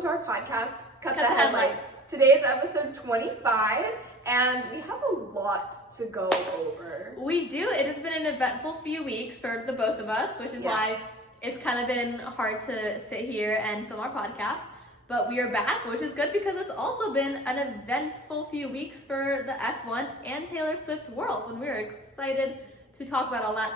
welcome to our podcast, Cut the Headlights. Today is episode 25, and we have a lot to go over. We do. It has been an eventful few weeks for the both of us, which is why it's kind of been hard to sit here and film our podcast. But we are back, which is good because it's also been an eventful few weeks for the F1 and Taylor Swift world, and we're excited to talk about all that.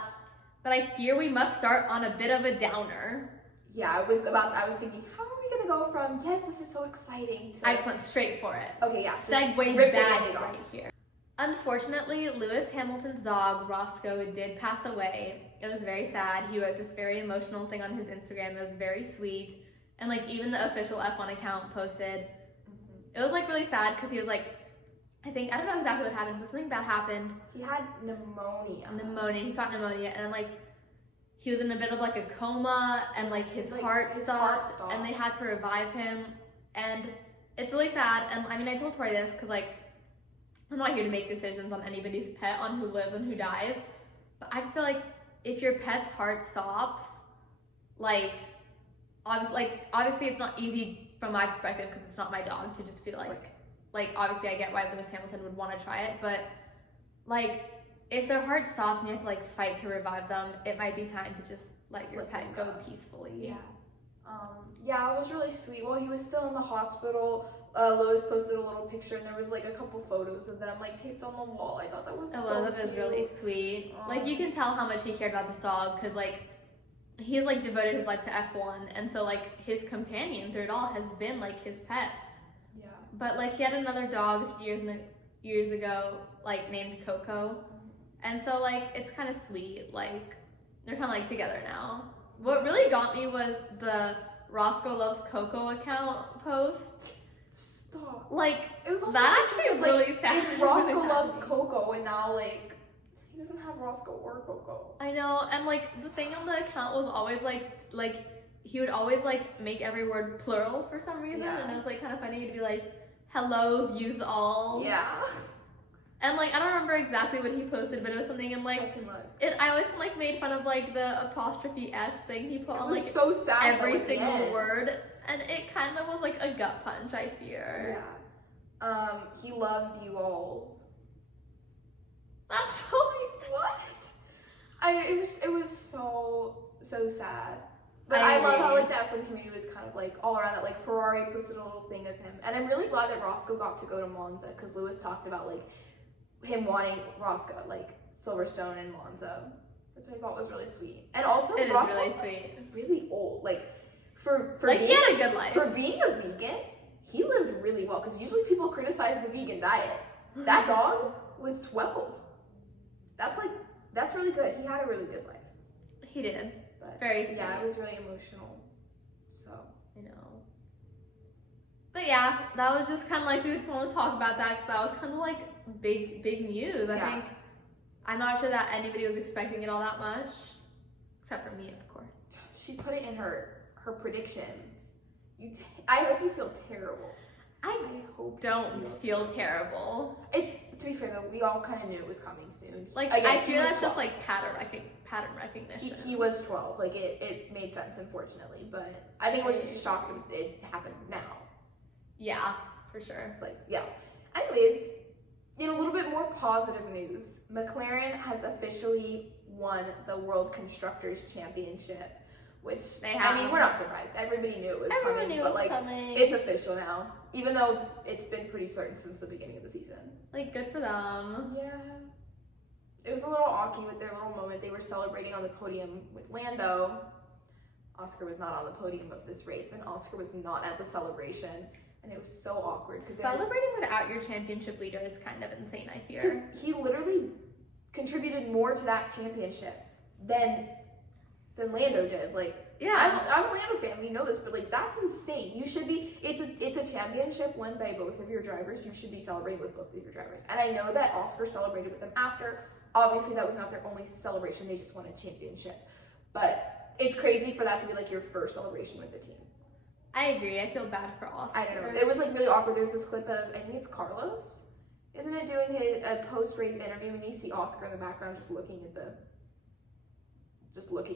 But I fear we must start on a bit of a downer. Yeah, I was thinking, how are we going to go from, yes, this is so exciting, to... I just went straight for it. Okay, yeah. Segue bad right here. Unfortunately, Lewis Hamilton's dog, Roscoe, did pass away. It was very sad. He wrote this very emotional thing on his Instagram. It was very sweet. And, like, even the official F1 account posted. It was, like, really sad because he was, like, I don't know exactly what happened, but something bad happened. He had pneumonia. He got pneumonia, and, like, he was in a bit of, like, a coma, and, like, his heart stopped, and they had to revive him. And it's really sad. And, I mean, I told Tori this because, like, I'm not here to make decisions on anybody's pet, on who lives and who dies. But I just feel like if your pet's heart stops, obviously it's not easy from my perspective because it's not my dog to just feel like obviously I get why Lewis Hamilton would want to try it, but like if their heart stops and you have to like fight to revive them, it might be time to just let your pet go peacefully. Yeah, it was really sweet. While he was still in the hospital, Lewis posted a little picture and there was like a couple photos of them like taped on the wall. I thought that was that was really sweet. Like you can tell how much he cared about this dog because like he's like devoted his life to F1, and so like his companion through it all has been like his pets. Yeah. But like he had another dog years ago, like named Coco, and so like it's kind of sweet. Like they're kind of like together now. What really got me was the Roscoe Loves Coco account post. Stop. Like it was also that actually really sad. It's Roscoe Loves Coco, and now like he doesn't have Roscoe or Coco. I know, and like the thing on the account was always like he would always like make every word plural for some reason, and it was like kind of funny to be like hellos use all. Yeah. And like I don't remember exactly what he posted, but it was something in like I always like made fun of like the apostrophe S thing he put on like so sad every single word, and it kind of was like a gut punch, I fear. Yeah. He loved you alls. That's so what? It was so sad. But I love how like the F1 community was kind of like all around it. Like Ferrari posted a little thing of him, and I'm really glad that Roscoe got to go to Monza because Lewis talked about like him wanting Roscoe like Silverstone and Monza, which I thought was really sweet. And also Roscoe was really old. Like for like being, he had a good life. For being a vegan, he lived really well because usually people criticize the vegan diet. That dog was 12. That's really good. He had a really good life. He did. But very sweet. Yeah, it was really emotional. So I know. But yeah, that was just kind of like we just want to talk about that because that was kind of like big news. I think I'm not sure that anybody was expecting it all that much, except for me, of course. She put it in her predictions. I hope you feel terrible. I hope don't feel terrible. It's to be fair though, we all kind of knew it was coming soon. Like I feel that's just like pattern recognition. He was 12. Like it made sense, unfortunately, but I think it was just a shock that it happened now. Yeah, for sure. Like yeah. Anyways, in a little bit more positive news, McLaren has officially won the World Constructors Championship. Which they have. I mean, we're not surprised. Everybody knew it was coming. It's official now. Even though it's been pretty certain since the beginning of the season. Like, good for them. Yeah. It was a little awkward with their little moment. They were celebrating on the podium with Lando. Oscar was not on the podium of this race, and Oscar was not at the celebration. And it was so awkward. Celebrating without your championship leader is kind of insane, I fear. Because he literally contributed more to that championship than Lando did. Like, yeah, I'm a Lando fan. We know this, but like that's insane. You should be. It's a championship won by both of your drivers. You should be celebrating with both of your drivers. And I know that Oscar celebrated with them after. Obviously, that was not their only celebration. They just won a championship. But it's crazy for that to be like your first celebration with the team. I agree. I feel bad for Oscar. I don't know. It was like really awkward. There's this clip of I think it's Carlos, isn't it, doing a post-race interview, and you see Oscar in the background just looking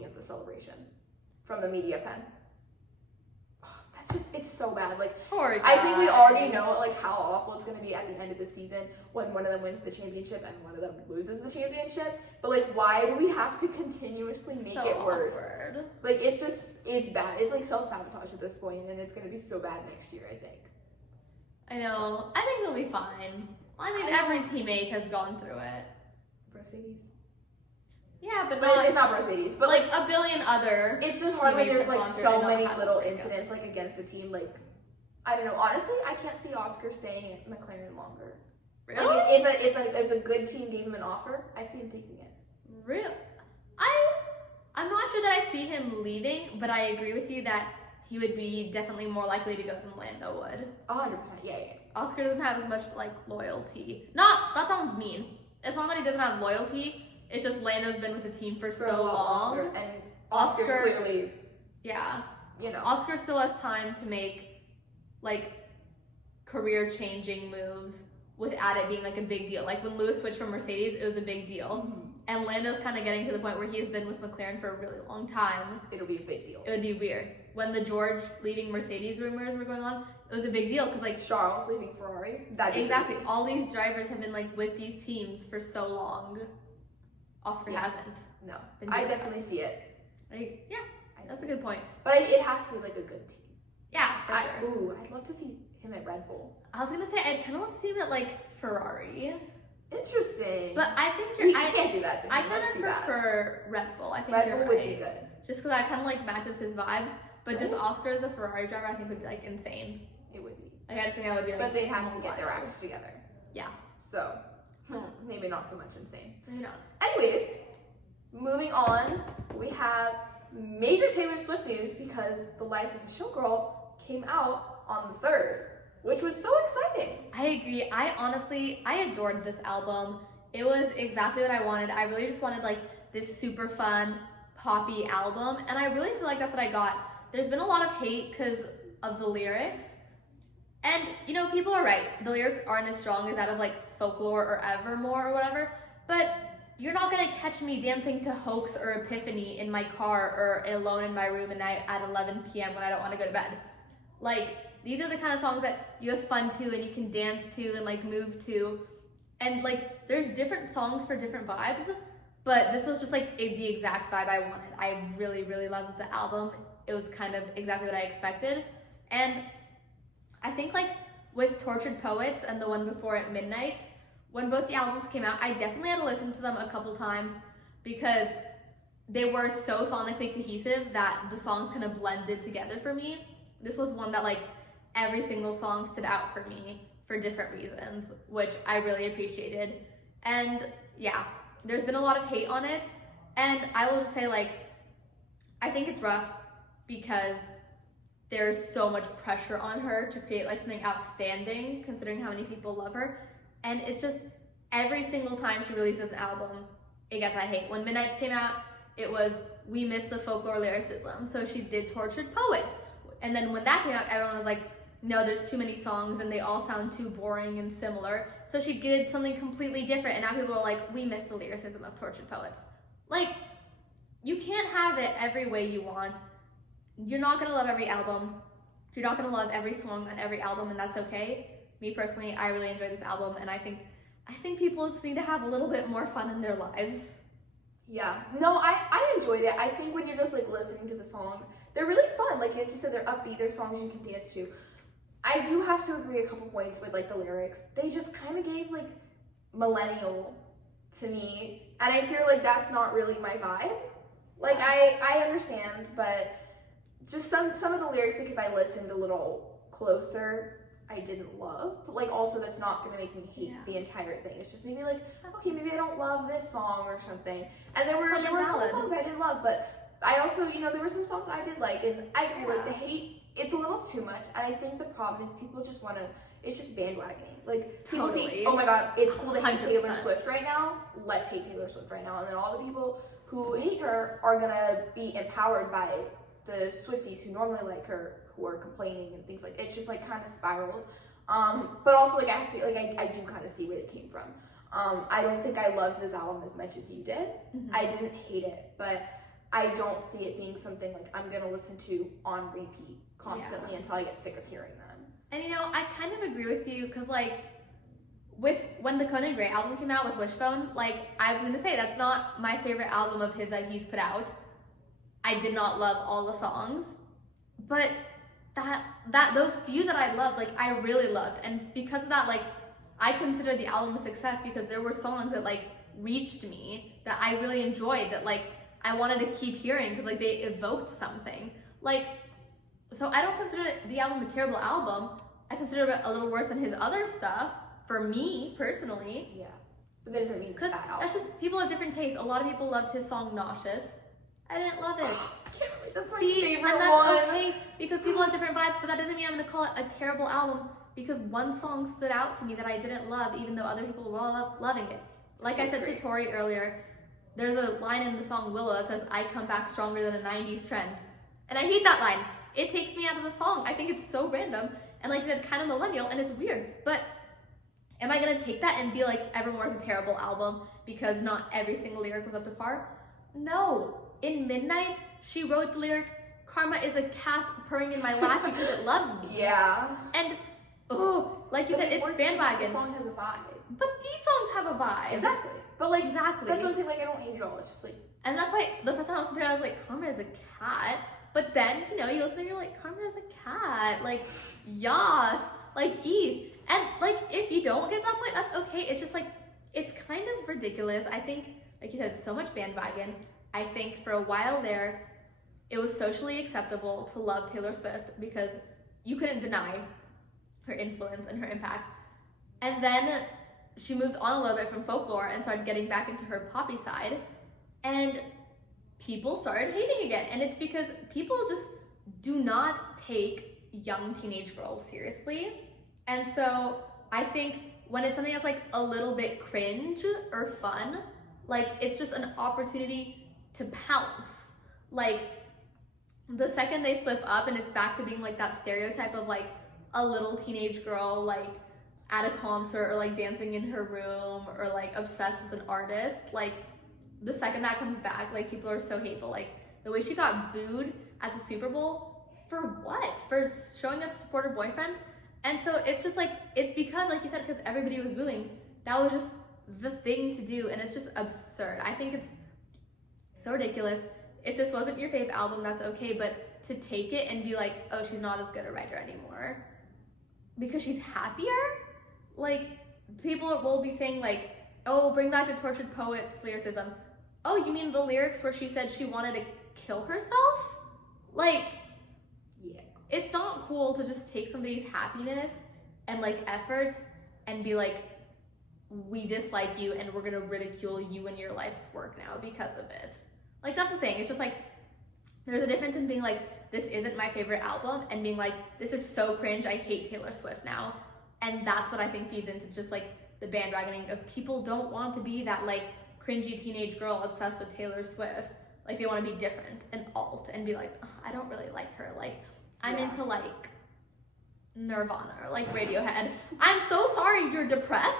at the celebration from the media pen. Oh, it's so bad. Like, Poor I think we guy. already know like how awful it's gonna be at the end of the season when one of them wins the championship and one of them loses the championship. But like, why do we have to continuously make So it worse? awkward. Like, it's bad. It's like self-sabotage at this point, and it's gonna be so bad next year, I think. I know. I think they'll be fine. I mean, every teammate has gone through it. Mercedes. Yeah, but It's not Mercedes, but like a billion other. it's just hard when teammates there's like have gone through so it and many not had little it work out. incidents like against a team. Like, I don't know. Honestly, I can't see Oscar staying at McLaren longer. Really? Like, if a good team gave him an offer, I see him taking it. Real. I'm not sure that I see him leaving, but I agree with you that he would be definitely more likely to go than Lando would. 100%. Yeah. Oscar doesn't have as much like loyalty. Not that sounds mean. It's not that he doesn't have loyalty. It's just Lando's been with the team for so a lot long. longer, and Oscar's clearly, yeah. you know. Oscar still has time to make like career-changing moves without it being like a big deal. Like when Lewis switched from Mercedes, it was a big deal. Mm-hmm. And Lando's kind of getting to the point where he's been with McLaren for a really long time. It'll be a big deal. It would be weird. When the George leaving Mercedes rumors were going on, it was a big deal because like Charles leaving Ferrari. Exactly. All these drivers have been like with these teams for so long. Oscar hasn't. No, I definitely see it. Like, yeah, that's a good point. But it has to be like a good team. Yeah, for sure. Ooh, I'd love to see him at Red Bull. I was gonna say I kind of want to see him at like Ferrari. Interesting. But I think you can't do that to him. I kind That's of too bad. prefer Red Bull. I think Red you're Bull right. would be good. Just because that kind of like matches his vibes. But Really? just Oscar as a Ferrari driver, I think would be like insane. It would be. Like I just think that would be like. But they have to get their wild. act together. Yeah. So, maybe not so much insane. Maybe not. Anyways, moving on, we have major Taylor Swift news because The Life of a Showgirl came out on the 3rd, which was so exciting. I agree. I adored this album. It was exactly what I wanted. I really just wanted like this super fun poppy album, and I really feel like that's what I got. There's been a lot of hate because of the lyrics, and you know, people are right. The lyrics aren't as strong as that of like Folklore or Evermore or whatever, but you're not gonna catch me dancing to Hoax or Epiphany in my car or alone in my room at 11 p.m. when I don't want to go to bed. Like, these are the kind of songs that you have fun to and you can dance to and like move to. And like, there's different songs for different vibes, but this was just like the exact vibe I wanted. I really, really loved the album. It was kind of exactly what I expected. And I think like with Tortured Poets and the one before it, Midnights, when both the albums came out, I definitely had to listen to them a couple times because they were so sonically cohesive that the songs kind of blended together for me. This was one that like every single song stood out for me for different reasons, which I really appreciated. And yeah, there's been a lot of hate on it. And I will just say like, I think it's rough because there's so much pressure on her to create like something outstanding considering how many people love her. And it's just every single time she releases an album, it gets that hate. When Midnights came out, it was, we miss the folklore lyricism. So she did Tortured Poets. And then when that came out, everyone was like, no, there's too many songs and they all sound too boring and similar. So she did something completely different. And now people are like, we miss the lyricism of Tortured Poets. Like, you can't have it every way you want. You're not gonna love every album. You're not gonna love every song on every album, and that's okay. Me personally, I really enjoyed this album, and I think people just need to have a little bit more fun in their lives. Yeah, no, I enjoyed it. I think when you're just like listening to the songs, they're really fun. Like you said, they're upbeat, they're songs you can dance to. I do have to agree a couple points with like the lyrics. They just kind of gave like millennial to me, and I feel like that's not really my vibe. Like I understand, but just some of the lyrics, like if I listened a little closer, I didn't love. But like also that's not gonna make me hate the entire thing. It's just maybe like, okay, maybe I don't love this song or something. And there were a couple songs I didn't love, but I also, you know, there were some songs I did like, and I agree, like the hate, it's a little too much. And I think the problem is people just wanna, it's just bandwagoning. Like people see, oh my god, it's cool to hate 100%. Taylor Swift right now, let's hate Taylor Swift right now. And then all the people who hate her are gonna be empowered by the Swifties who normally like her, who are complaining and things like, it's just like kind of spirals. But also like actually, like I do kind of see where it came from. I don't think I loved this album as much as you did. Mm-hmm. I didn't hate it, but I don't see it being something like I'm gonna listen to on repeat constantly until I get sick of hearing them. And you know, I kind of agree with you because like when the Conan Gray album came out with Wishbone, like I was gonna say that's not my favorite album of his that he's put out. I did not love all the songs, but those few that I loved, like I really loved, and because of that, like I consider the album a success because there were songs that like reached me that I really enjoyed that like I wanted to keep hearing because like they evoked something. Like, so I don't consider the album a terrible album. I consider it a little worse than his other stuff for me personally. Yeah, but that doesn't mean it's a bad album. That's just people have different tastes. A lot of people loved his song Nauseous. I didn't love it. I can't relate. That's my See, favorite and that's one. okay because people have different vibes, but that doesn't mean I'm gonna call it a terrible album because one song stood out to me that I didn't love, even though other people were all loving it. Like I said to Tori earlier, there's a line in the song Willow that says, "I come back stronger than a 90s trend." And I hate that line. It takes me out of the song. I think it's so random and like it's kind of millennial and it's weird. But am I gonna take that and be like, Evermore is a terrible album because not every single lyric was up to par? No. In Midnight, she wrote the lyrics, "Karma is a cat purring in my lap because it loves me." Yeah. And like you said, it's bandwagon. The song has a vibe. But these songs have a vibe. Exactly. But like exactly. That's what I'm saying. Like I don't hate it all. It's just like. And that's why the first time I listened to it, I was like, "Karma is a cat." But then you know, you listen and you're like, "Karma is a cat." Like, yas, like Eve. And like, if you don't get that point, that's okay. It's just like, it's kind of ridiculous. I think, like you said, it's so much bandwagon. I think for a while there, it was socially acceptable to love Taylor Swift because you couldn't deny her influence and her impact. And then she moved on a little bit from folklore and started getting back into her poppy side. And people started hating again. And it's because people just do not take young teenage girls seriously. And so I think when it's something that's like a little bit cringe or fun, like it's just an opportunity to pounce. Like the second they slip up and it's back to being like that stereotype of like a little teenage girl like at a concert or like dancing in her room or like obsessed with an artist, like the second that comes back, like people are so hateful. Like the way she got booed at the Super Bowl, for what? For showing up to support her boyfriend? And so it's just like, it's because, like you said, because everybody was booing. That was just the thing to do, and it's just absurd. I think it's so ridiculous. If this wasn't your fave album, that's okay, but to take it and be like, oh, she's not as good a writer anymore because she's happier? Like, people will be saying like, oh, bring back the tortured poet's lyricism. Oh, you mean the lyrics where she said she wanted to kill herself? Like, yeah. It's not cool to just take somebody's happiness and like efforts and be like, we dislike you and we're gonna ridicule you and your life's work now because of it. Like, that's the thing. It's just like, there's a difference in being like, this isn't my favorite album, and being like, this is so cringe, I hate Taylor Swift now. And that's what I think feeds into just like the bandwagoning of people don't want to be that like cringy teenage girl obsessed with Taylor Swift. Like, they want to be different and alt and be like, oh, I don't really like her. Like, I'm into like Nirvana or like Radiohead. I'm so sorry you're depressed.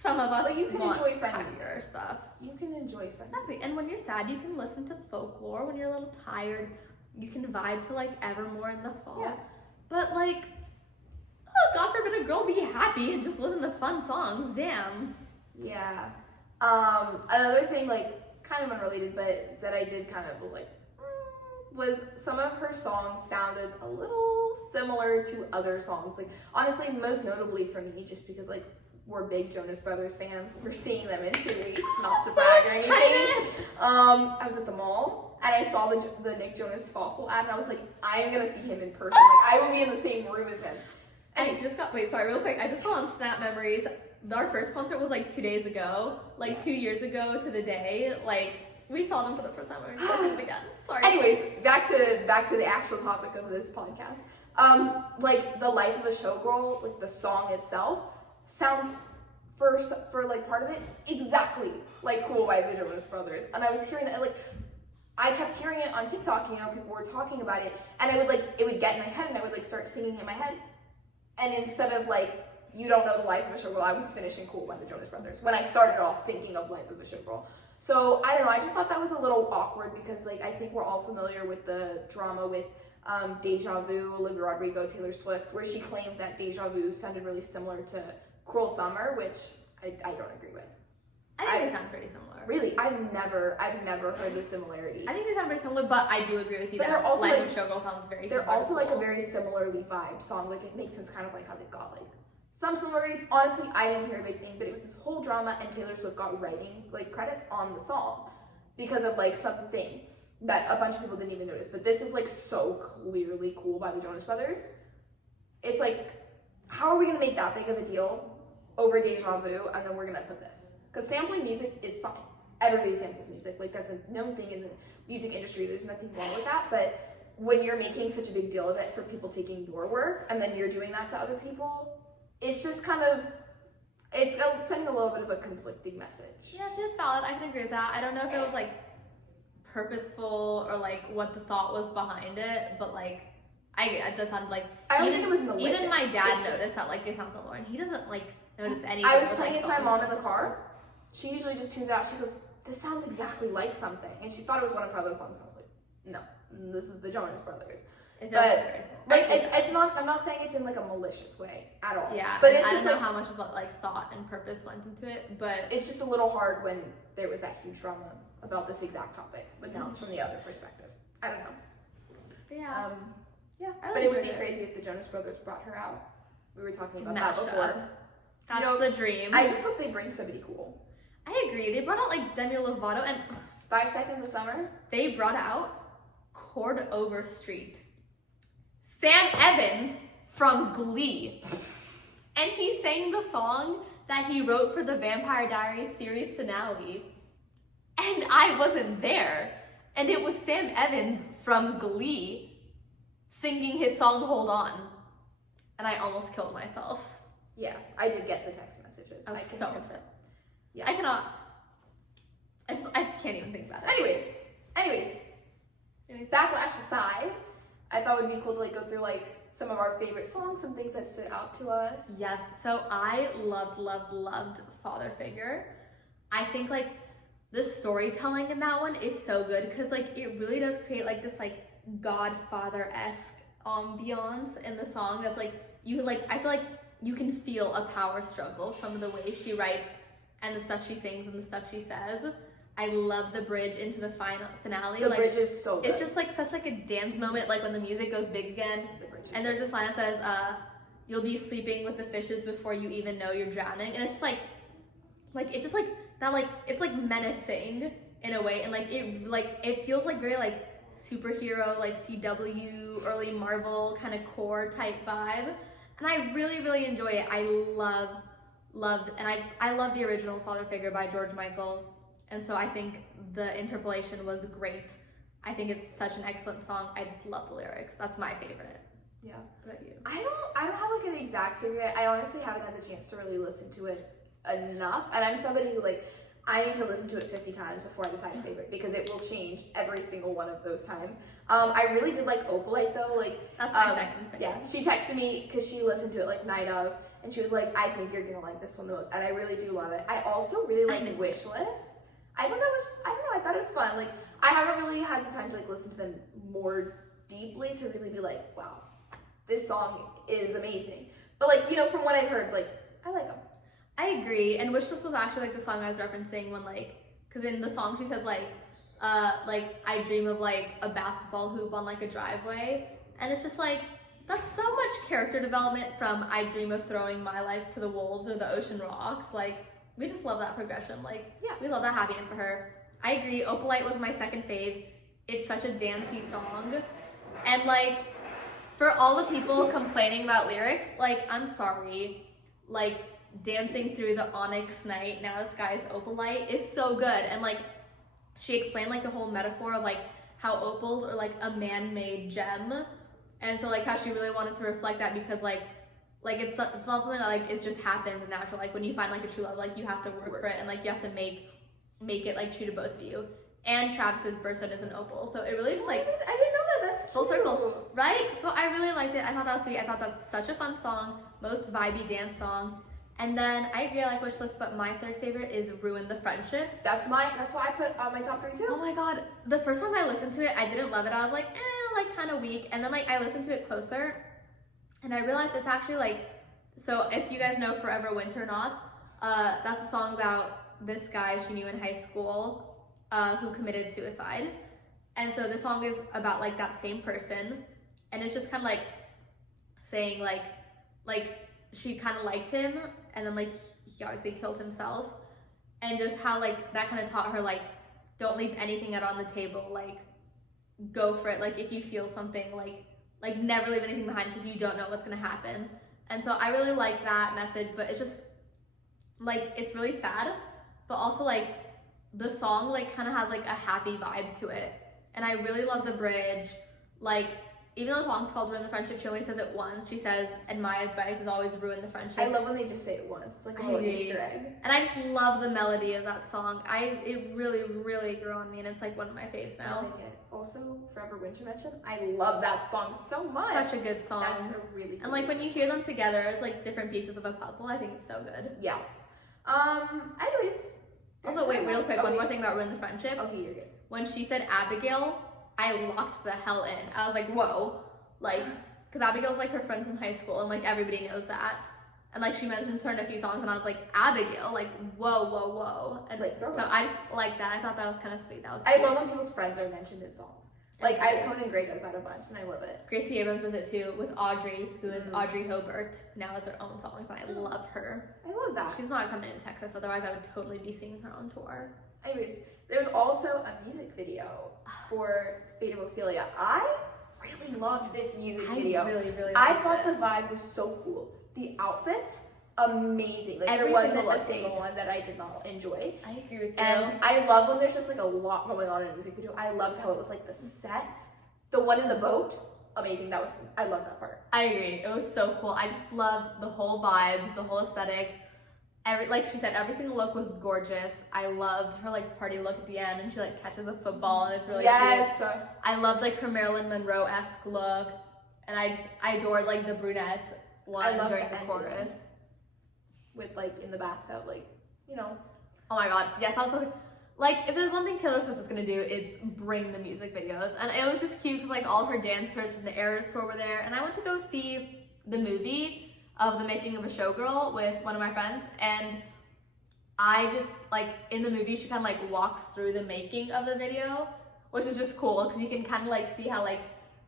Some of us but you can want enjoy happier stuff. You can enjoy fun. Exactly. And when you're sad, you can listen to folklore. When you're a little tired, you can vibe to like Evermore in the fall. Yeah. But like, oh, God forbid a girl be happy and just listen to fun songs. Damn. Yeah. Another thing, like, kind of unrelated, but that I did kind of like, was some of her songs sounded a little similar to other songs. Like, honestly, most notably for me, just because like we're big Jonas Brothers fans. We're seeing them in 2 weeks, not to brag or anything. I was at the mall and I saw the Nick Jonas Fossil ad, and I was like, I am gonna see him in person. Like, I will be in the same room as him. And I just got, wait, sorry, real quick. I just got on Snap Memories. Our first concert was like 2 days ago, like 2 years ago to the day. Like, we saw them for the first time. We're gonna see them again. Sorry. Anyways, back to the actual topic of this podcast. Like, The Life of a Showgirl, like the song itself, sounds for like part of it exactly like Cool by the Jonas Brothers. And I was hearing that, like, I kept hearing it on TikTok, you know, people were talking about it, and it would get in my head, and I would like start singing in my head. And instead of like, you don't know The Life of a Showgirl, I was finishing Cool by the Jonas Brothers when I started off thinking of Life of a Showgirl. So I don't know, I just thought that was a little awkward because like I think we're all familiar with the drama with Deja Vu, Olivia Rodrigo, Taylor Swift, where she claimed that Deja Vu sounded really similar to Cruel Summer, which I don't agree with. I think they sound pretty similar. Really? I've never heard the similarity. I think they sound pretty similar, but I do agree with you that also Lightning Showgirl sounds very similar. They're also like a very similarly vibe song. Like it makes sense kind of like how they got like some similarities. Honestly, I didn't hear a big thing, but it was this whole drama and Taylor Swift got writing like credits on the song because of like something that a bunch of people didn't even notice. But this is like so clearly cool by the Jonas Brothers. It's like, how are we gonna make that big of a deal over Deja Vu and then we're gonna put this? Because sampling music is fine. Everybody samples music. Like that's a known thing in the music industry. There's nothing wrong with that. But when you're making such a big deal of it for people taking your work and then you're doing that to other people, it's just kind of, it's sending a little bit of a conflicting message. Yes, it's valid. I can agree with that. I don't know if it was like purposeful or like what the thought was behind it, but like it does sound like I don't think it was malicious. Even my dad noticed that like they sound similar, and he doesn't like notice anything. I was playing it to my mom in the car. She usually just tunes it out. She goes, "This sounds exactly like something," and she thought it was one of her other songs. I was like, "No, this is the Jonas Brothers." It's not. I'm not saying it's in like a malicious way at all. Yeah, but it's I just don't know like, how much of like thought and purpose went into it, but it's just a little hard when there was that huge drama about this exact topic, but now it's from the other perspective. I don't know. Yeah. Yeah. But it would be crazy if the Jonas Brothers brought her out. We were talking about that before. That's the dream. I just hope they bring somebody cool. I agree. They brought out like Demi Lovato and 5 Seconds of Summer. They brought out Cordova Street. Sam Evans from Glee. And he sang the song that he wrote for the Vampire Diaries series finale. And I wasn't there. And it was Sam Evans from Glee singing his song Hold On. And I almost killed myself. Yeah, I did get the text messages. I was so upset. Yeah. I cannot. I just can't even think about it. Anyways, backlash aside, I thought it would be cool to like go through like some of our favorite songs, some things that stood out to us. Yes, so I loved Father Figure. I think like the storytelling in that one is so good because like it really does create like this like Godfather-esque ambiance in the song that's like you like I feel like you can feel a power struggle from the way she writes and the stuff she sings and the stuff she says. I love the bridge into the finale. The bridge is so good. It's just like such like a dance moment, like when the music goes big again. And there's this line that says, "You'll be sleeping with the fishes before you even know you're drowning." And it's just like it's just like that, like it's like menacing in a way, and it feels like very like superhero, like CW, early Marvel kind of core type vibe. And I really enjoy it. I love, and I love the original Father Figure by George Michael. And so I think the interpolation was great. I think it's such an excellent song. I just love the lyrics. That's my favorite. Yeah. What about you? I don't have like an exact favorite. I honestly haven't had the chance to really listen to it enough. And I'm somebody who like, I need to listen to it 50 times before I decide a favorite because it will change every single one of those times. I really did like Opalite though. Like, that's my second favorite. Yeah, she texted me because she listened to it like night of, and she was like, "I think you're gonna like this one the most," and I really do love it. I also really like Wish List. I thought that was just, I don't know, I thought it was fun. Like, I haven't really had the time to like listen to them more deeply to really be like, wow, this song is amazing. But like, you know, from what I've heard, like, I like them. I agree. And Wish List was actually like the song I was referencing when like, because in the song she says like I dream of like a basketball hoop on like a driveway. And it's just like, that's so much character development from I dream of throwing my life to the wolves or the ocean rocks. Like, we just love that progression. Like, yeah, we love that happiness for her. I agree. Opalite was my second fave. It's such a dancey song. And like, for all the people complaining about lyrics, like, I'm sorry. Like, dancing through the onyx night, now the sky is opalite, is so good. And like, she explained like the whole metaphor of like how opals are like a man-made gem. And so like how she really wanted to reflect that because like it's not something that like it just happens natural. Like when you find like a true love, like you have to work for it and like you have to make it like true to both of you. And Travis's birthstone is an opal, so it really just like I didn't know that. That's full circle, right? So I really liked it. I thought that was sweet. I thought that's such a fun song, most vibey dance song. And then I agree, I like Wish List, but my third favorite is Ruin the Friendship. That's why I put on my top 3 too. Oh my god, the first time I listened to it, I didn't love it. I was like, like kind of weak. And then like I listened to it closer, and I realized it's actually like, so if you guys know Forever Winter Not, that's a song about this guy she knew in high school who committed suicide. And so the song is about like that same person, and it's just kind of like saying like she kind of liked him, and then like he obviously killed himself, and just how like that kind of taught her like, don't leave anything out on the table, like go for it, like if you feel something, like never leave anything behind because you don't know what's gonna happen. And so I really like that message, but it's just like, it's really sad, but also like the song like kind of has like a happy vibe to it, and I really love the bridge. Like, even though the song's called Ruin the Friendship, she only says it once. She says, and my advice is always ruin the friendship. I love when they just say it once, like a little Easter egg. And I just love the melody of that song. It really, really grew on me, and it's like one of my faves now. I like it. Also, Forever Winter Mention, I love that song so much. Such a good song. That's a really good And like when you hear them together as like different pieces of a puzzle, I think it's so good. Yeah. Anyways. Also, wait, real quick, one more thing about Ruin the Friendship. Okay, you're good. When she said Abigail, I locked the hell in. I was like, whoa. Like, because Abigail's like her friend from high school, and like everybody knows that. And like she mentioned her in a few songs, and I was like, Abigail, like whoa. And like, so I just like that. I thought that was kind of sweet. That was I cute. love when people's friends are mentioned in songs. Like, Conan Gray does that a bunch, and I love it. Gracie Abrams does it too with Audrey, who is Audrey Hobart. Now has her own songs, and I love her. I love that. She's not coming to Texas, otherwise I would totally be seeing her on tour. Anyways, there's also a music video for Fate of Ophelia. I really loved this music video. I thought the vibe was so cool. The outfits, amazing. Like, there wasn't a single one that I did not enjoy. I agree with you. And I love when there's just like a lot going on in a music video. I loved how it was like the sets. The one in the boat, amazing. I love that part. I agree. It was so cool. I just loved the whole vibes, the whole aesthetic. Like she said, every single look was gorgeous. I loved her like party look at the end, and she like catches a football, and it's really cute. I loved like her Marilyn Monroe-esque look, and I adored like the brunette one during the chorus. With like in the bathtub, like, you know. Oh my god, yes, also like if there's one thing Taylor Swift is gonna do, it's bring the music videos. And it was just cute because like all her dancers from the Eras tour were there, and I went to go see the movie of The Making of a Showgirl with one of my friends, and I just like in the movie she kind of like walks through the making of the video, which is just cool because you can kind of like see how like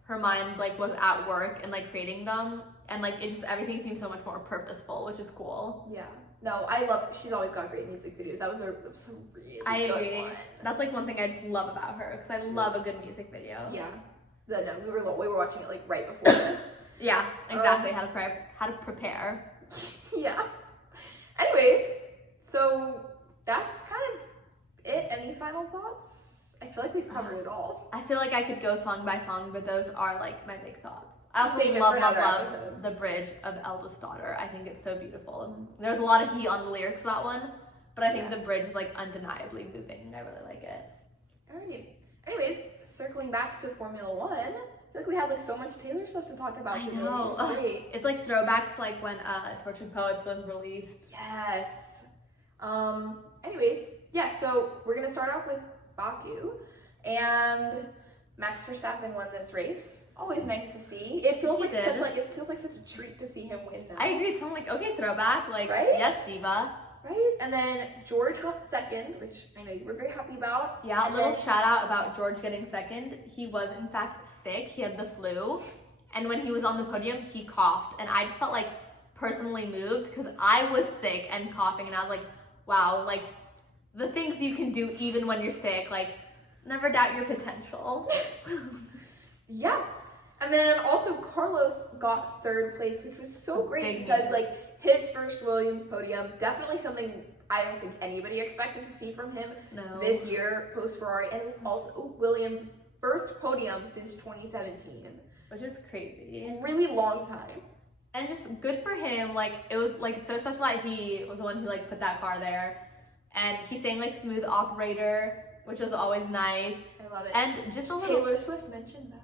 her mind like was at work and like creating them, and like it just everything seems so much more purposeful, which is cool. Yeah. No, I love. She's always got great music videos. That was a really I good agree. one. That's like one thing I just love about her because I love a good music video. Yeah. No, we were watching it like right before this. Yeah, exactly. How to prepare. Yeah. Anyways, so that's kind of it. Any final thoughts? I feel like we've covered it all. I feel like I could go song by song, but those are like my big thoughts. I also Save it love for another episode. the bridge of Eldest Daughter. I think it's so beautiful. There's a lot of heat on the lyrics of that one, but I think the bridge is like undeniably moving. I really like it. Alrighty. Anyways, circling back to Formula One, I feel like we had like so much Taylor stuff to talk about today. Know. It's great. It's like throwback to like when Tortured Poets was released. Yes. Anyways, yeah, so we're gonna start off with Baku, and Max Verstappen won this race. Always nice to see. It feels like such a treat to see him win now. I agree. So I'm like, okay, throwback. Like, right? Yes, Diva. Right? And then George got second, which I know you were very happy about. Yeah, a little shout out about George getting second. He was in fact sick. He had the flu. And when he was on the podium, he coughed. And I just felt like personally moved because I was sick and coughing. And I was like, wow, like the things you can do even when you're sick, like never doubt your potential. Yeah. And then also Carlos got third place, which was so great because like his first Williams podium, definitely something I don't think anybody expected to see from him this year post Ferrari. And it was also Williams' first podium since 2017. Which is crazy. Really long time. And just good for him. Like it was like it's so special that he was the one who like put that car there. And he sang like Smooth Operator, which was always nice. I love it. And just a little Taylor Swift mentioned that.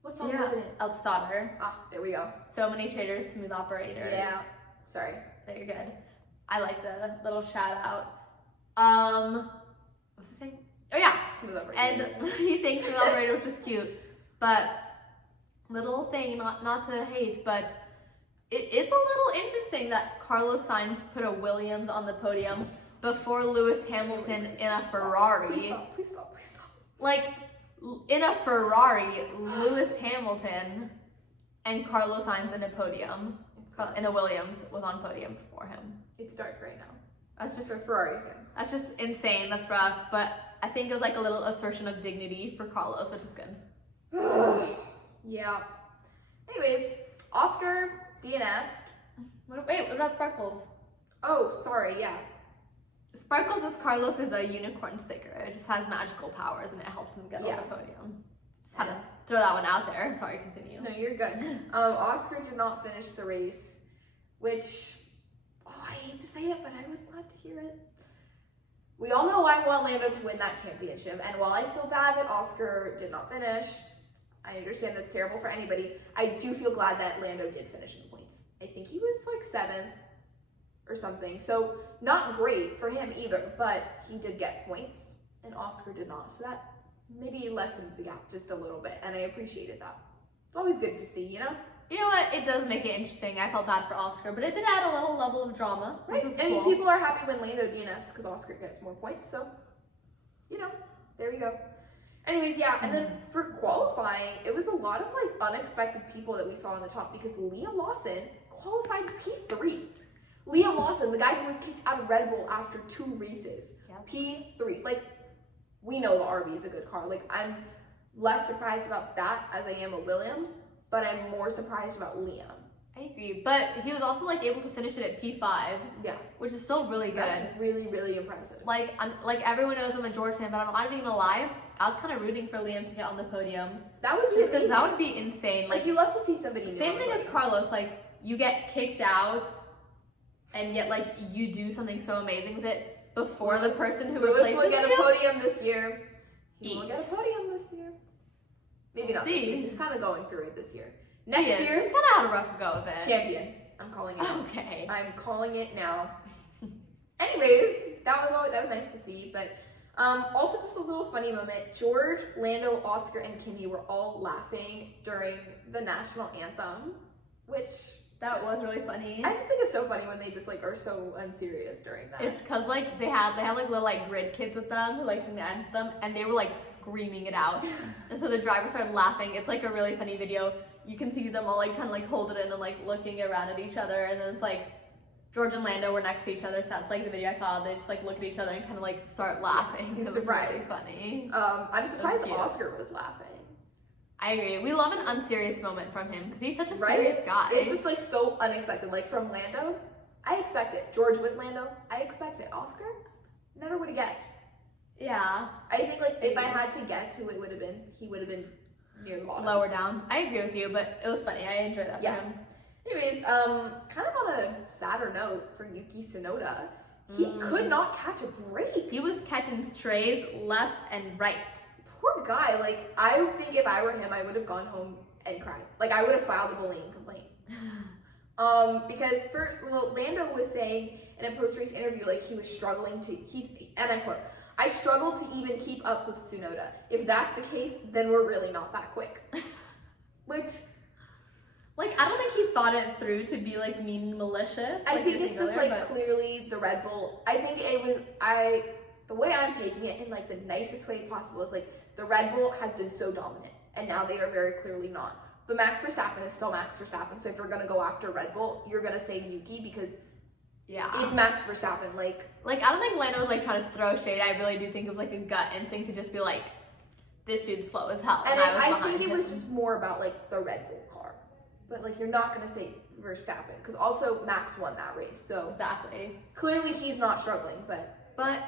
What song was it? Eldest Daughter. Ah, there we go. So Many Traders, Smooth Operator. Yeah. Sorry. No, you're good. I like the little shout out. What's he saying? Oh yeah. Smooth Operator. And he sang Smooth Operator, which was cute. But little thing, not to hate, but it is a little interesting that Carlos Sainz put a Williams on the podium before Lewis Hamilton in a Ferrari. Please stop. Like, in a Ferrari, Lewis Hamilton and Carlos Sainz in a podium, in a Williams, was on podium before him. It's dark right now. That's just for Ferrari fans. That's just insane. That's rough. But I think it was like a little assertion of dignity for Carlos, which is good. Yeah. Anyways, Oscar DNF. What about Sparkles? Oh, sorry. Yeah. Sparkles is Carlos's a unicorn sticker. It just has magical powers and it helps him get on the podium. Just had to throw that one out there. Sorry, continue. No, you're good. Oscar did not finish the race, which, I hate to say it, but I was glad to hear it. We all know I want Lando to win that championship, and while I feel bad that Oscar did not finish, I understand that's terrible for anybody, I do feel glad that Lando did finish in the points. I think he was like 7th or something, so not great for him either, but he did get points, and Oscar did not, so that maybe lessened the gap just a little bit, and I appreciated that. It's always good to see, you know? You know what? It does make it interesting. I felt bad for Oscar, but it did add a little level of drama. Right. I mean, people are happy when Lando DNFs because Oscar gets more points, so, you know, there we go. Anyways, yeah, and then for qualifying, it was a lot of, like, unexpected people that we saw on the top because Liam Lawson qualified P3. Liam Lawson, the guy who was kicked out of Red Bull after 2 races. P3. Like, we know the RB is a good car. Like, I'm less surprised about that as I am a Williams, but I'm more surprised about Liam. I agree, but he was also like able to finish it at P5. Yeah, which is still really good. That's really, really impressive. Like, everyone knows I'm a George fan, but I'm not even gonna lie. I was kind of rooting for Liam to get on the podium. That would be amazing. That would be insane. Like you love to see somebody. Same thing as Carlos. Like, you get kicked out, and yet like you do something so amazing with it before the person who replaces will get you. A podium this year. He will get a podium this year. Maybe not this year. He's kind of going through it this year. Next year, he's kind of had a rough go of it. Champion. I'm calling it. Okay. I'm calling it now. Anyways, that was nice to see, but also just a little funny moment. George, Lando, Oscar, and Kimi were all laughing during the national anthem, which that was really funny. I just think it's so funny when they just like are so unserious during that. It's because like they had like little like grid kids with them who like sing the anthem, and they were like screaming it out, and so the driver started laughing. It's like a really funny video. You can see them all like trying to like hold it in and like looking around at each other, and then it's like George and Lando were next to each other, so that's like the video I saw. They just like look at each other and kind of like start laughing. He's it was surprised. really funny. I'm surprised Oscar was laughing. I agree. We love an unserious moment from him because he's such a serious guy. It's just like so unexpected. Like from Lando, I expect it. George with Lando, I expect it. Oscar, never would have guessed. Yeah. I think like if I had to guess who it would have been, he would have been near the bottom. Lower down. I agree with you, but it was funny. I enjoyed that for him. Anyways, kind of on a sadder note for Yuki Tsunoda, he could not catch a break. He was catching strays left and right. Poor guy. Like, I think if I were him, I would have gone home and cried. Like, I would have filed a bullying complaint. Because first, Lando was saying in a post-race interview, like, he was struggling to, and I quote, "I struggled to even keep up with Tsunoda. If that's the case, then we're really not that quick." Which, like, I don't think he thought it through to be, like, mean and malicious. I think it's just, like, clearly the Red Bull, I think it was, the way I'm taking it in, like, the nicest way possible is, like, the Red Bull has been so dominant, and now they are very clearly not. But Max Verstappen is still Max Verstappen, so if you're going to go after Red Bull, you're going to say Yuki because it's Max Verstappen. Like, I don't think Lando was, like, trying to throw shade. I really do think it was, like, a gut instinct to just be like, this dude's slow as hell. And I think it was just more about, like, the Red Bull car. But, like, you're not going to say Verstappen, because also Max won that race, so. Exactly. Clearly he's not struggling, but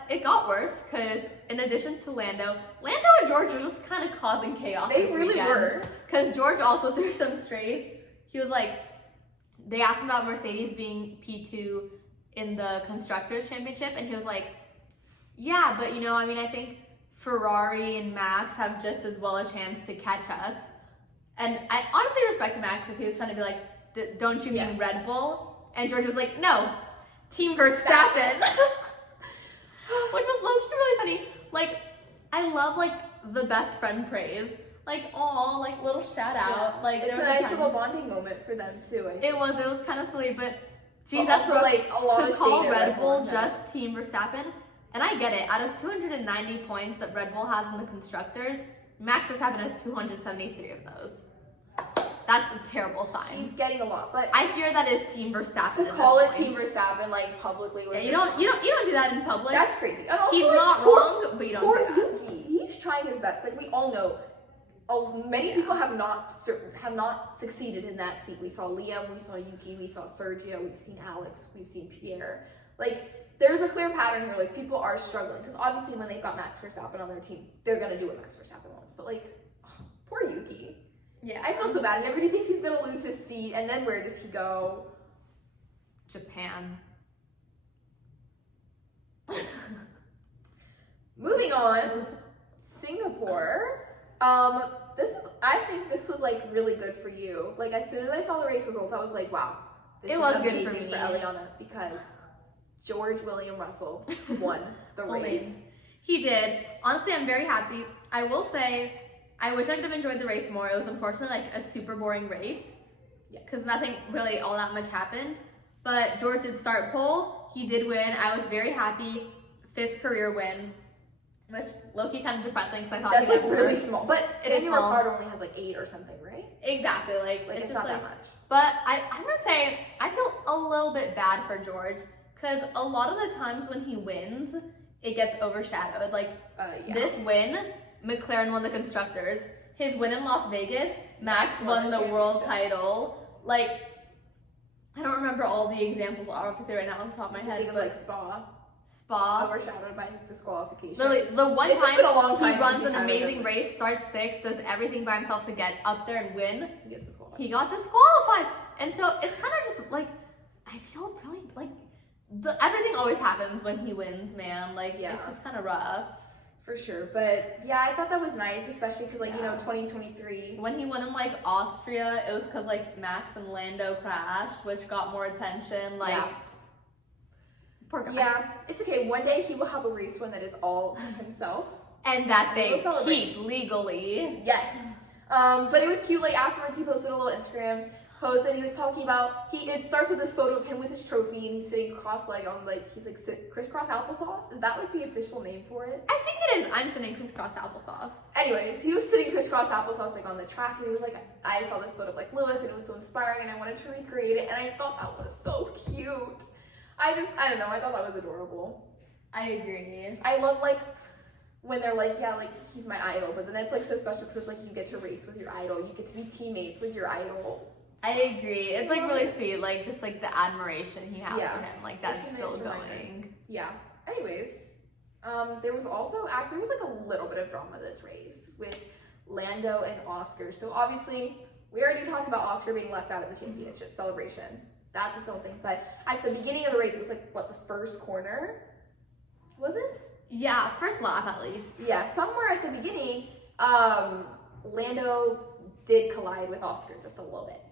it got worse, because in addition to Lando and George were just kind of causing chaos. They really were. Because George also threw some strays. He was like, they asked him about Mercedes being P2 in the Constructors' Championship, and he was like, yeah, but, you know, I mean, I think Ferrari and Max have just as well a chance to catch us. And I honestly respect Max, because he was trying to be like, don't you mean Red Bull? And George was like, no, Team Verstappen. Which was low-key really funny. Like, I love, like, the best friend praise. like, aw, like, little shout out. Like, it's a nice little bonding moment for them, too. It was kind of silly, but geez, that's also, like a lot to of call shade Red Bull just Team Verstappen, and I get it, out of 290 points that Red Bull has in the Constructors, Max Verstappen has 273 of those. That's a terrible sign. He's getting a lot, but I fear that is Team Verstappen. To call it Team Verstappen, like, publicly. Yeah, you don't do that in public. That's crazy. And also, he's like, not wrong, but you don't poor do that. Yuki. He's trying his best. Like, we all know. Many people have not succeeded in that seat. We saw Liam, we saw Yuki, we saw Sergio, we've seen Alex, we've seen Pierre. Like, there's a clear pattern here. Like, people are struggling because obviously when they've got Max Verstappen on their team, they're gonna do what Max Verstappen wants. But like, poor Yuki. Yeah, I feel so bad, and everybody thinks he's gonna lose his seat. And then where does he go? Japan. Moving on, Singapore. I think this was like really good for you. Like, as soon as I saw the race results, I was like, wow, this is amazing good for Eliana, because George William Russell won the race. He did. Honestly, I'm very happy. I will say, I wish I could have enjoyed the race more. It was unfortunately like a super boring race. Yeah. Because nothing really all that much happened. But George did start pole. He did win. I was very happy. 5th career win. Which low-key kind of depressing, because I thought that's like really small. But Daniel Ricciardo only has like 8 or something, right? Exactly. Like it's not that much. But I'm gonna say I feel a little bit bad for George, because a lot of the times when he wins, it gets overshadowed. Like this win, McLaren won the Constructors. His win in Las Vegas, Max won the world title. Like, I don't remember all the examples obviously right now on the top of my head, but like Spa overshadowed by his disqualification. Literally, the one time he runs an amazing race, race, starts 6th, does everything by himself to get up there and win. He got disqualified. And so it's kind of just like, I feel really like everything always happens when he wins, man. Like, it's just kind of rough. For sure. But yeah, I thought that was nice, especially because, like, you know, 2023. When he won in, like, Austria, it was because, like, Max and Lando crashed, which got more attention. Like, poor guy. Yeah, it's okay. One day he will have a race win that is all himself. And that they keep legally. Yes. But it was cute. Like, afterwards, he posted a little Instagram post, and he was talking about, it starts with this photo of him with his trophy, and he's sitting cross-legged on, like, he's like crisscross applesauce. Is that like the official name for it? I think it is. I'm sitting crisscross applesauce. Anyways, he was sitting crisscross applesauce, like, on the track, and he was like, I saw this photo of, like, Lewis, and it was so inspiring, and I wanted to recreate it, and I thought that was so cute. I don't know, I thought that was adorable. I agree. I love, like, when they're like, yeah, like, he's my idol, but then it's, like, so special because it's, like, you get to race with your idol, you get to be teammates with your idol. I agree. It's, like, really sweet, like, just, like, the admiration he has for him. Like, that's still going. Reminder. Yeah. Anyways, there was, like, a little bit of drama this race with Lando and Oscar. So, obviously, we already talked about Oscar being left out of the championship celebration. That's its own thing. But at the beginning of the race, it was, like, the first corner? Was it? Yeah, first lap, at least. Yeah, somewhere at the beginning, Lando did collide with Oscar just a little bit.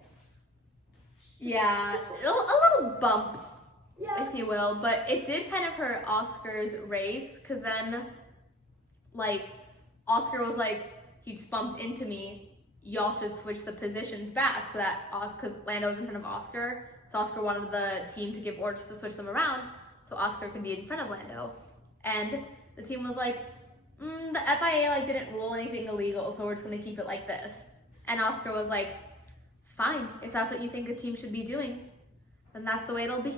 Yeah, a little bump, if you will, but it did kind of hurt Oscar's race, because then, like, Oscar was like, he just bumped into me, y'all should switch the positions back, so that, because Lando was in front of Oscar, so Oscar wanted the team to give orders to switch them around, so Oscar could be in front of Lando, and the team was like, the FIA, like, didn't rule anything illegal, so we're just going to keep it like this, and Oscar was like, fine, if that's what you think a team should be doing, then that's the way it'll be.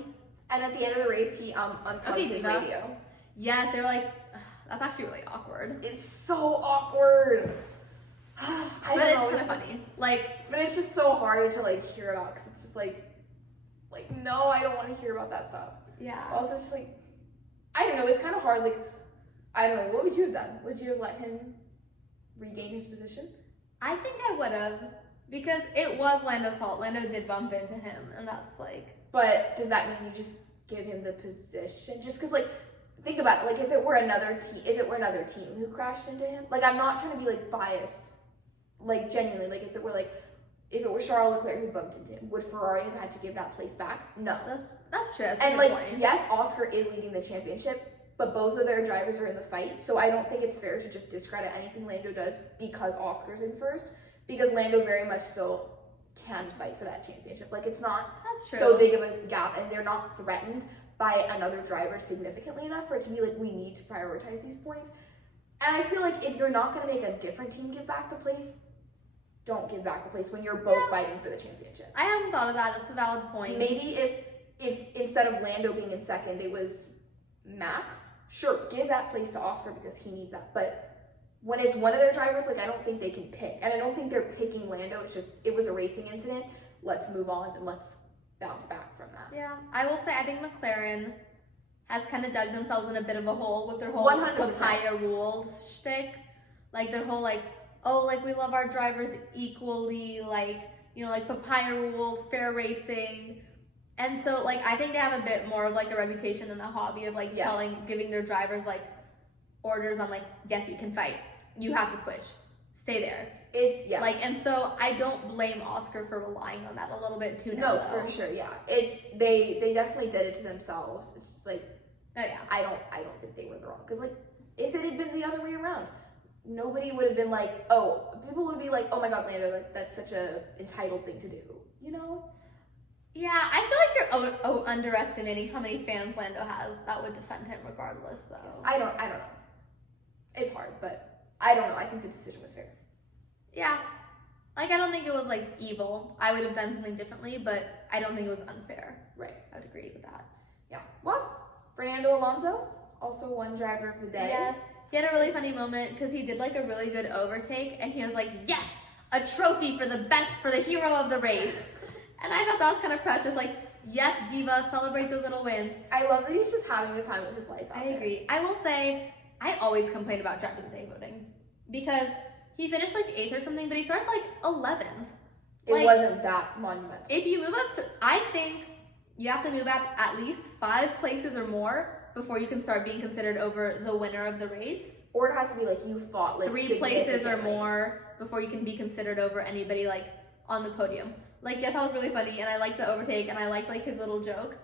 And at the end of the race, he unplugged his radio. Yes, they were like, that's actually really awkward. It's so awkward. But it's kind of funny. Like, but it's just so hard to, like, hear about, because it's just like, no, I don't want to hear about that stuff. Yeah. Also, it's just like, I don't know, it's kind of hard. Like, I don't know, what would you have done? Would you have let him regain his position? I think I would have. Because it was Lando's fault. Lando did bump into him, and that's like... But does that mean you just give him the position? Just because, like, think about it. Like, if it were another team who crashed into him, like, I'm not trying to be, like, biased. Like, genuinely, like, if it were Charles Leclerc who bumped into him, would Ferrari have had to give that place back? No. That's true. That's and, like, yes, Oscar is leading the championship, but both of their drivers are in the fight. So I don't think it's fair to just discredit anything Lando does because Oscar's in first, because Lando very much still can fight for that championship. Like, it's not so big of a gap, and they're not threatened by another driver significantly enough for it to be like, we need to prioritize these points. And I feel like if you're not going to make a different team give back the place, don't give back the place when you're both fighting for the championship. I hadn't thought of that. That's a valid point. Maybe if instead of Lando being in second, it was Max, sure, give that place to Oscar because he needs that. But when it's one of their drivers, like, I don't think they can pick. And I don't think they're picking Lando. It's just, it was a racing incident. Let's move on and let's bounce back from that. Yeah, I will say I think McLaren has kind of dug themselves in a bit of a hole with their whole 100%. papaya rules shtick. Like, their whole, like, oh, like, we love our drivers equally, like, you know, like, papaya rules, fair racing. And so, like, I think they have a bit more of, like, a reputation and a hobby of, like, giving their drivers, like, orders on, like, yes, you can fight. You have to switch. Stay there. It's, Like, and so I don't blame Oscar for relying on that a little bit too now. No, for sure, yeah. It's, they definitely did it to themselves. It's just, like, I don't think they were the wrong. Because, like, if it had been the other way around, nobody would have been like, oh, people would be like, oh my god, Lando, like, that's such a entitled thing to do, you know? Yeah, I feel like you're underestimating how many fans Lando has that would defend him regardless, though. Yes, I don't know. It's hard, but I don't know. I think the decision was fair. Yeah. Like, I don't think it was, like, evil. I would have done something differently, but I don't think it was unfair. Right. I would agree with that. Yeah. Well, Fernando Alonso, also one driver of the day. Yes. He had a really funny moment because he did, like, a really good overtake, and he was like, yes, a trophy for the hero of the race. And I thought that was kind of precious. Like, yes, Diva, celebrate those little wins. I love that he's just having the time of his life out there. I agree. I will say, I always complain about driver of the day voting because he finished like 8th or something, but he started like 11th. It wasn't that monumental. If you move up, I think you have to move up at least 5 places or more before you can start being considered over the winner of the race. Or it has to be like you fought like 3 places or more before you can be considered over anybody like on the podium. Like, yes, that was really funny, and I liked the overtake, and I liked like his little joke.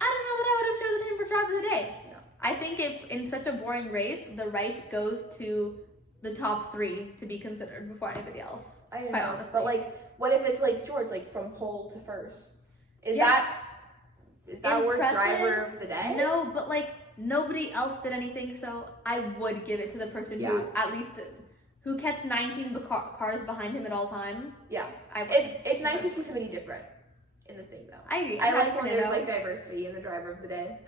I don't know that I would have chosen him for driver of the day. No. I think if in such a boring race, the right goes to the top 3 to be considered before anybody else. I don't know, but like, what if it's like George, like from pole to first? Is that worth driver of the day? No, but like nobody else did anything, so I would give it to the person who at least who kept 19 cars behind him at all time. Yeah, it's nice to see somebody different in the thing though. I agree. I like when there's like diversity in the driver of the day.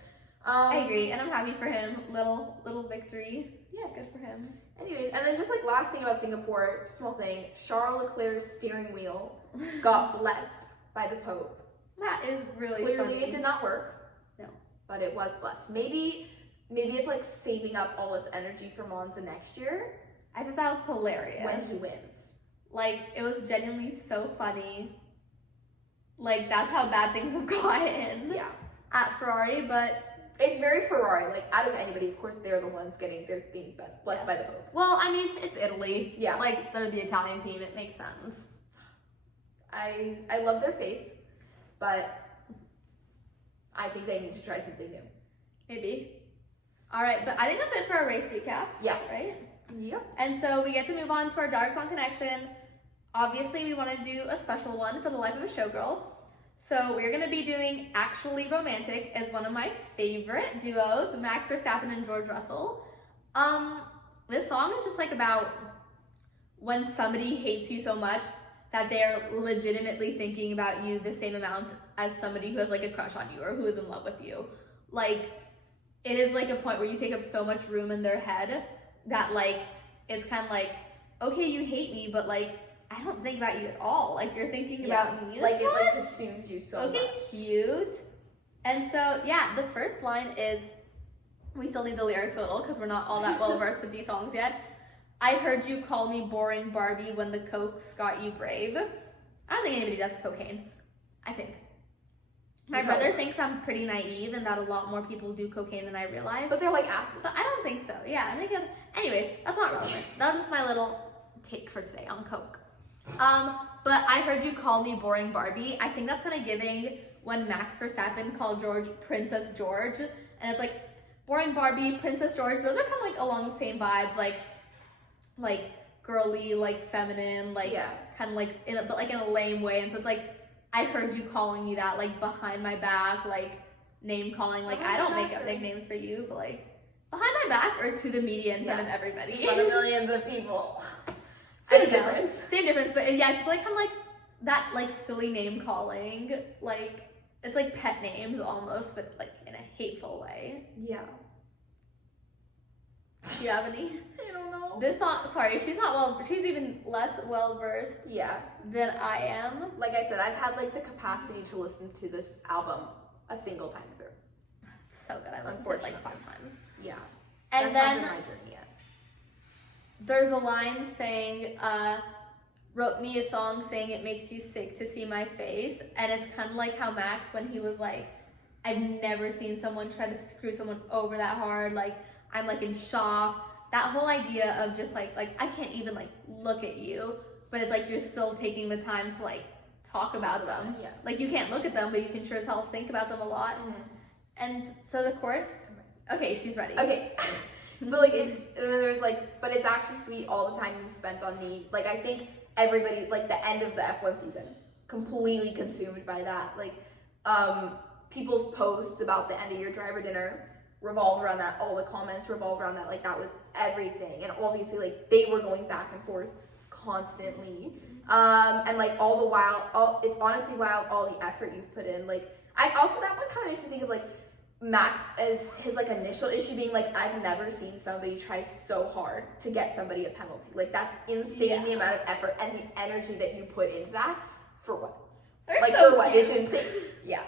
I agree, and I'm happy for him. Little victory. Yes, good for him. Anyways, and then just like last thing about Singapore, small thing, Charles Leclerc's steering wheel got blessed by the Pope. That is really clearly funny. It did not work. No, but it was blessed. Maybe it's like saving up all its energy for Monza next year. I thought that was hilarious when he wins. Like, it was genuinely so funny. Like, that's how bad things have gotten. Yeah, at Ferrari, but. It's very Ferrari. Like, out of anybody, of course, they're the ones being blessed by the Pope. Well, I mean, it's Italy. Yeah. Like, they're the Italian team. It makes sense. I love their faith, but I think they need to try something new. Maybe. All right, but I think that's it for our race recaps. Yeah. Right? Yep. And so we get to move on to our Driver Song Connection. Obviously, we want to do a special one for the life of a showgirl. So we're going to be doing Actually Romantic as one of my favorite duos, Max Verstappen and George Russell. This song is just like about when somebody hates you so much that they're legitimately thinking about you the same amount as somebody who has like a crush on you or who is in love with you. Like, it is like a point where you take up so much room in their head that like, it's kind of like, okay, you hate me, but like, I don't think about you at all. Like, you're thinking about me. Like, it like consumes you so much. Okay, cute. And so, yeah, the first line is, we still need the lyrics a little because we're not all that well versed with these songs yet. I heard you call me boring Barbie when the coke's got you brave. I don't think anybody does cocaine. I think. My brother thinks I'm pretty naive and that a lot more people do cocaine than I realize. But they're like athletes. But I don't think so. Yeah, I think anyway, that's not relevant. That was just my little take for today on coke. But I heard you call me boring Barbie. I think that's kind of giving when Max Verstappen called George Princess George, and it's like, Boring Barbie, Princess George, those are kind of like along the same vibes, like girly, like feminine, like kind of like but like in a lame way. And so it's like, I heard you calling me that, like behind my back, like name calling. Like I don't make up nicknames for you, but like behind my back or to the media in front of everybody. In front of millions of people. Same difference. Same difference, but yeah, she's like kind of like that, like silly name calling, like it's like pet names almost, but like in a hateful way. Yeah. Do you have any? I don't know. This song, sorry, she's even less well versed than I am. Like I said, I've had like the capacity to listen to this album a single time through. It's so good. I listened to it like 5 times. Yeah. And that's then not been my journey yet. There's a line saying, wrote me a song saying it makes you sick to see my face. And it's kind of like how Max, when he was like, I've never seen someone try to screw someone over that hard. Like, I'm like in shock. That whole idea of just like I can't even like look at you, but it's like you're still taking the time to like talk about them. Yeah. Like you can't look at them, but you can sure as hell think about them a lot. Mm-hmm. And so the chorus, okay, she's ready. Okay. But like, there's like, but it's actually sweet all the time you spent on me. Like, I think everybody, like the end of the F1 season, completely consumed by that. Like, people's posts about the end of your driver dinner revolved around that. All the comments revolved around that. Like, that was everything. And obviously, like, they were going back and forth constantly. And like all the while, it's honestly wild all the effort you've put in. Like, I also, that one kind of makes me think of like Max as his like initial issue being like, I've never seen somebody try so hard to get somebody a penalty. Like, that's insane, the amount of effort and the energy that you put into that. For what? Like, so for what? It's insane. Yeah.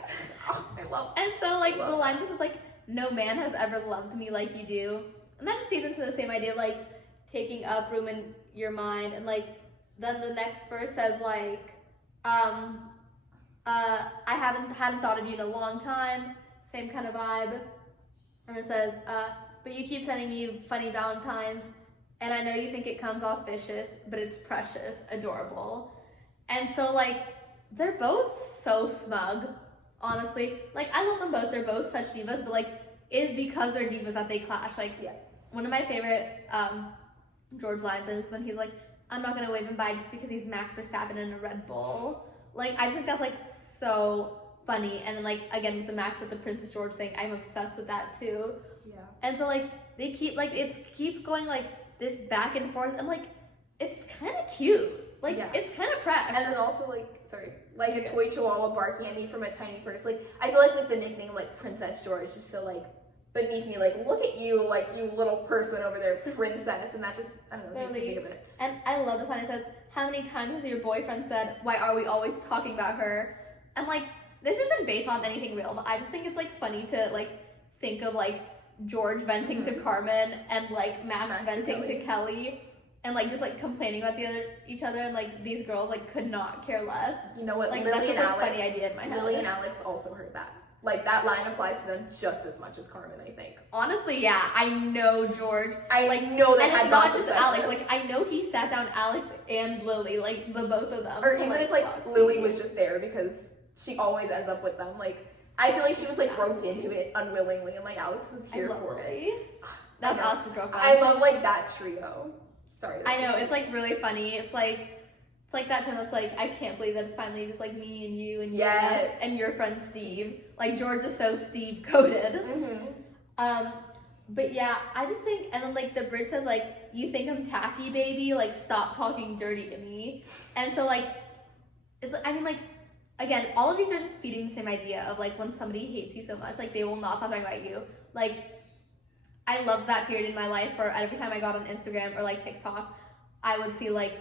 Oh, I love it. And so like the line just is like, no man has ever loved me like you do. And that just feeds into the same idea of like taking up room in your mind. And like then the next verse says like, I hadn't thought of you in a long time. Same kind of vibe. And it says, but you keep sending me funny Valentines, and I know you think it comes off vicious, but it's precious, adorable. And so like they're both so smug, honestly. Like, I love them both. They're both such divas, but like, it's because they're divas that they clash. Like, one of my favorite George lines is when he's like, I'm not gonna wave him by just because he's Max Verstappen in a Red Bull. Like, I just think that's like so funny. And then like, again, with the Max with the Princess George thing, I'm obsessed with that too. Yeah. And so like, they keep like, keeps going like this back and forth, and like, it's kind of cute. Like, it's kind of fresh. And then also, like a toy chihuahua barking at me from a tiny purse. Like, I feel like the nickname, like, Princess George is so, like, beneath me. Like, look at you, like, you little person over there, princess. And that just, I don't know, makes me think of it. And I love this line. It says, how many times has your boyfriend said, why are we always talking about her? And, like, this isn't based on anything real, but I just think it's, like, funny to, like, think of, like, George venting to Carmen and, like, Max venting to Kelly. And, like, just, like, complaining about each other, and, like, these girls, like, could not care less. You know what? Like, Lily that's and just Alex, a funny idea in my head. Lily and Alex also heard that. Like, that line applies to them just as much as Carmen, I think. Honestly, yeah. I know George. I know they had not just sessions. Alex. Like, I know he sat down Alex and Lily, like, the both of them. Or even if, like, Lily was just there because she always ends up with them. Like, I feel like she was, like, roped into it unwillingly, and, like, Alex was here for Lily. it. That's Alex's girlfriend. I love, like, that trio. Sorry. I know, it's like really funny. It's like that time that's like, I can't believe that it's finally just like me and you and you and your friend Steve. Like, George is so Steve coded. Mm-hmm. But yeah, I just think, and then like the bridge says like, you think I'm tacky, baby? Like, stop talking dirty to me. And so like, it's, I mean, like, again, all of these are just feeding the same idea of like, when somebody hates you so much, like they will not stop talking about you. Like, I loved that period in my life where every time I got on Instagram or like TikTok, I would see like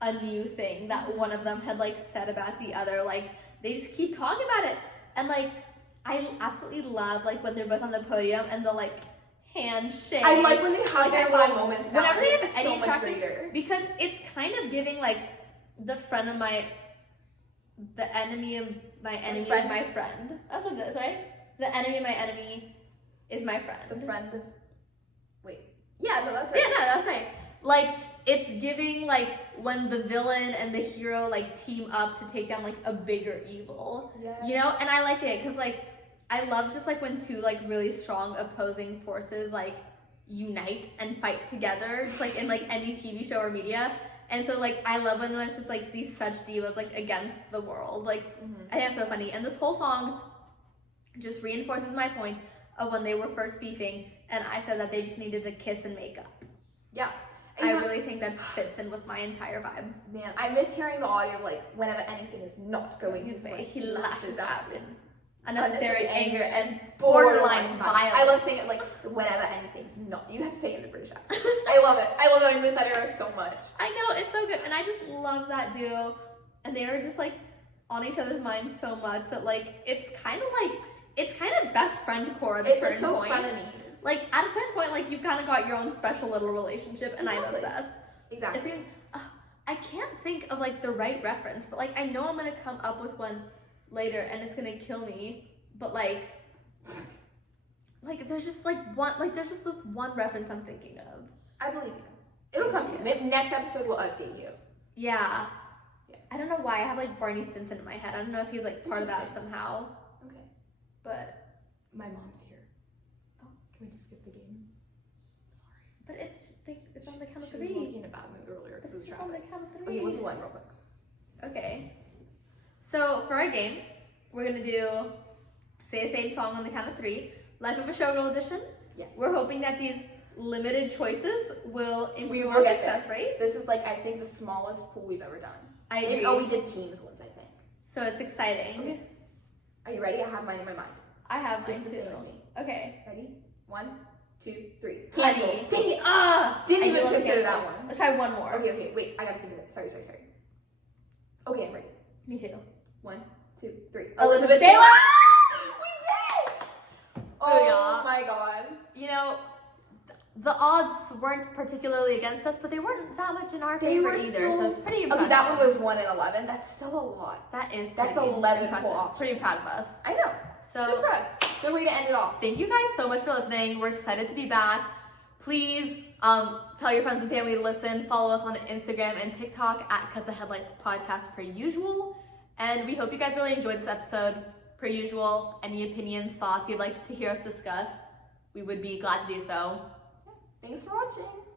a new thing that one of them had like said about the other. Like, they just keep talking about it. And like, I absolutely love like when they're both on the podium and the like handshake. I like when they have their little moments now. Whenever they have any so much greater. Because it's kind of giving like the enemy of my enemy is my friend. That's what it is, right? The enemy of my enemy is my friend. The friend of... Wait. Yeah, no, that's right. Yeah, no, that's right. Like, it's giving, like, when the villain and the hero, like, team up to take down, like, a bigger evil. Yes. You know? And I like it, because, like, I love just like when two like really strong opposing forces like unite and fight together, just like in like any TV show or media. And so like I love when it's just like these such divas like against the world. Like I think it's so funny. And this whole song just reinforces my point of when they were first beefing, and I said that they just needed to kiss and make up. Yeah. I really think that just fits in with my entire vibe. Man, I miss hearing the audio like whenever anything is not going his way, he lashes out in unnecessary anger and borderline violence. I love saying it like whenever anything's not. You have to say it in the British accent. I love it. I miss that era so much. I know, it's so good. And I just love that duo. And they were just like on each other's minds so much that like it's kind of best friend core at a certain point. Funny. Like at a certain point, like you kind of got your own special little relationship, and I'm obsessed. Exactly. I can't think of like the right reference, but like I know I'm gonna come up with one later, and it's gonna kill me. But like there's just there's just this one reference I'm thinking of. I believe you. It'll come to you. Maybe next episode will update you. Yeah. I don't know why I have like Barney Stinson in my head. I don't know if he's like part of that somehow. Okay. But my mom's here. Oh, can we just skip the game? Sorry. But it's on the count of She three. was in a bad mood earlier because of It's on the traffic. count of three. Okay, let's do one real quick. Okay. So for our game, we're gonna do say the same song on the count of three. Life of a Showgirl edition. Yes. We're hoping that these limited choices will improve will our get success rate. This is like I think the smallest pool we've ever done. I agree. Oh, we did teams once, I think. So it's exciting. Okay. Are you ready? I have mine in my mind. I have mine the too. same as me. Okay. Ready? 1, 2, 3. Cancel. Cancel. Dang it! Ah! Didn't I even do wanna consider cancel. that one. Let's try one more. Okay. Wait, I gotta think of it. Sorry. Okay, I'm ready. Me too. 1, 2, 3. Elizabeth Taylor! We did it! Booyah. Oh my god. You know, the odds weren't particularly against us, but they weren't that much in our They favor were either, so it's pretty impressive. Okay, that one was 1 in 11. That's still a lot. That's That's 11 impressive. full options. Pretty proud of us. I know. So good for us. Good way to end it off. thank you guys so much for listening. We're excited to be back. Please tell your friends and family to listen. Follow us on Instagram and TikTok at Cut the Headlights Podcast per usual. And we hope you guys really enjoyed this episode. Per usual, any opinions, thoughts you'd like to hear us discuss, we would be glad to do so. Thanks for watching.